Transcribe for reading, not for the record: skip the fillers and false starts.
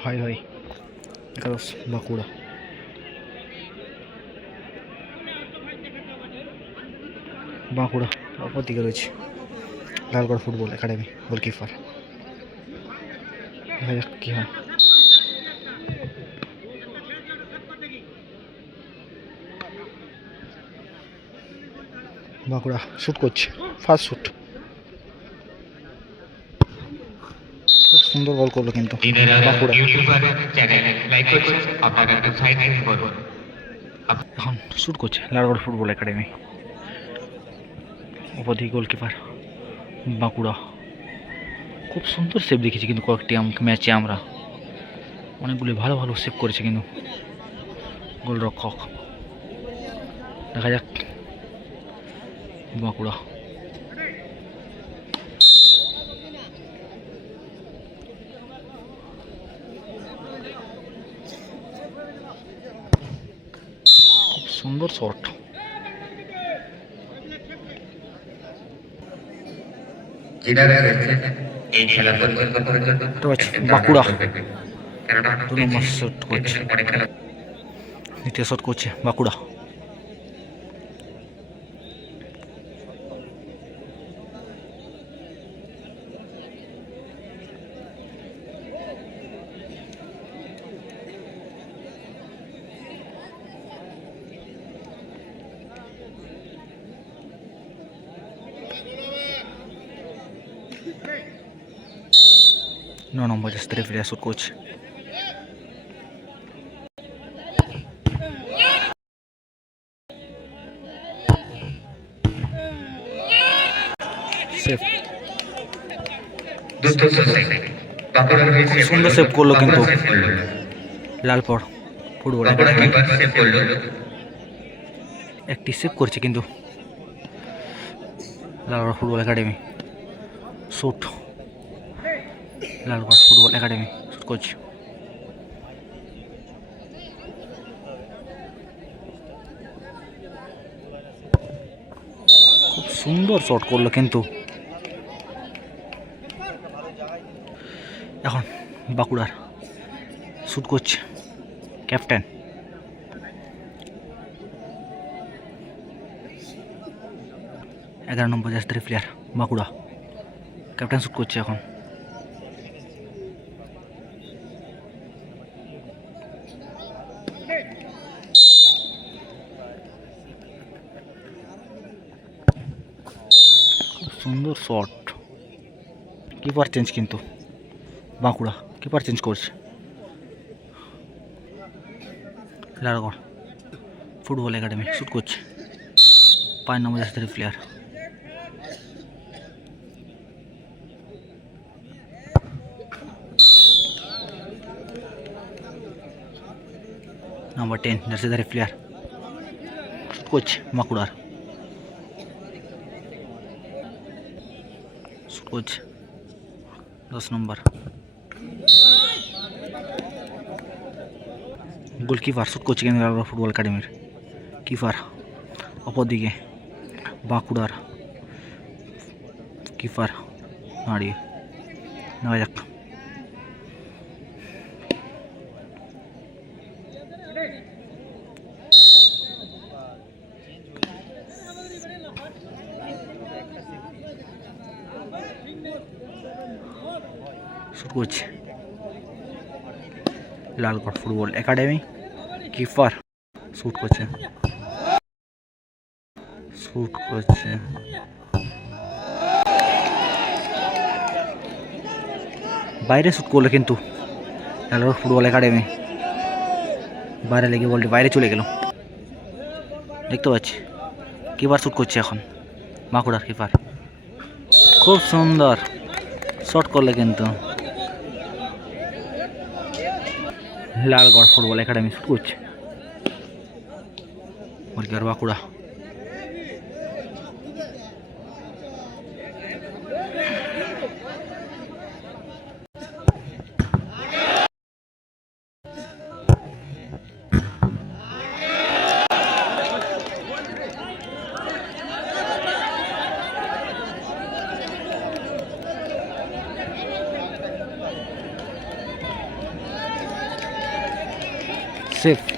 ভাই ভাই একাদশ বাঁকুড়া। বাঁকুড়া অপর দিকে রয়েছে লালগড় ফুটবল একাডেমি গোলকিপার। দেখা যাক কি হয়। বাঁকুড়া শ্যুট করছে, ফার্স্ট শ্যুট, খুব সুন্দর বল করলো কিন্তু বাঁকুড়া। এখন শ্যুট করছে লালগড় ফুটবল একাডেমি, অপরদিকে গোলকিপার বাঁকুড়া। খুব সুন্দর সেভ দেখেছি কিন্তু কয়েকটি ম্যাচে আমরা অনেকগুলি ভালো ভালো সেভ করেছে কিন্তু গোলরক্ষক। দেখা যাক বাঁকুড়া। খুব সুন্দর শট, বাঁকুড়া 2 নম্বর শট করছে, দ্বিতীয় শট করছে বাঁকুড়া। No নম্বর জাস্তি ফিরে শুট করছে। সুন্দর সেভ করলো কিন্তু লালপুর ফুটবল একটি সেভ করছে কিন্তু Lalgarh football academy. Shoot Lalgarh football academy shoot করছে। খুব সুন্দর শট করলো কিন্তু। এখন বাঁকুড়ার শুট করছে ক্যাপ্টেন। এগারো নম্বর জাস্তি প্লেয়ার বাঁকুড়া, ক্যাপ্টেন শুট করছে এখন। সুন্দর শট, কিপার চেঞ্জ কিন্তু বাঁকুড়া কিপার চেঞ্জ করছে। লালগড় ফুটবল একাডেমি শুট করছে 5 নম্বর জাতীয় প্লেয়ার। নম্বর 10 জার্সিধারী প্লেয়ার শুট করছে বাঁকুড়ার। শুট করছে 10 নম্বর গোলকিপার শুট করছে কিন্তু লালগড় ফুটবল একাডেমির কিপার। অপরদিকে বাঁকুড়ার কিপার দাঁড়িয়ে। দেখা যাক শুট করছে Lalgarh football academy keeper. Shoot করছে বাইরে শুট করলো কিন্তু লালগড় ফুটবল একাডেমি, বাইরে লেগে বলটি বাইরে চলে গেল। দেখতে পাচ্ছি কিপার শুট করছে এখন বাঁকুড়ার কিপার। খুব সুন্দর শট করলে কিন্তু লালগড় ফুটবল একাডেমি শুট করছে বাঁকুড়া। সেফ।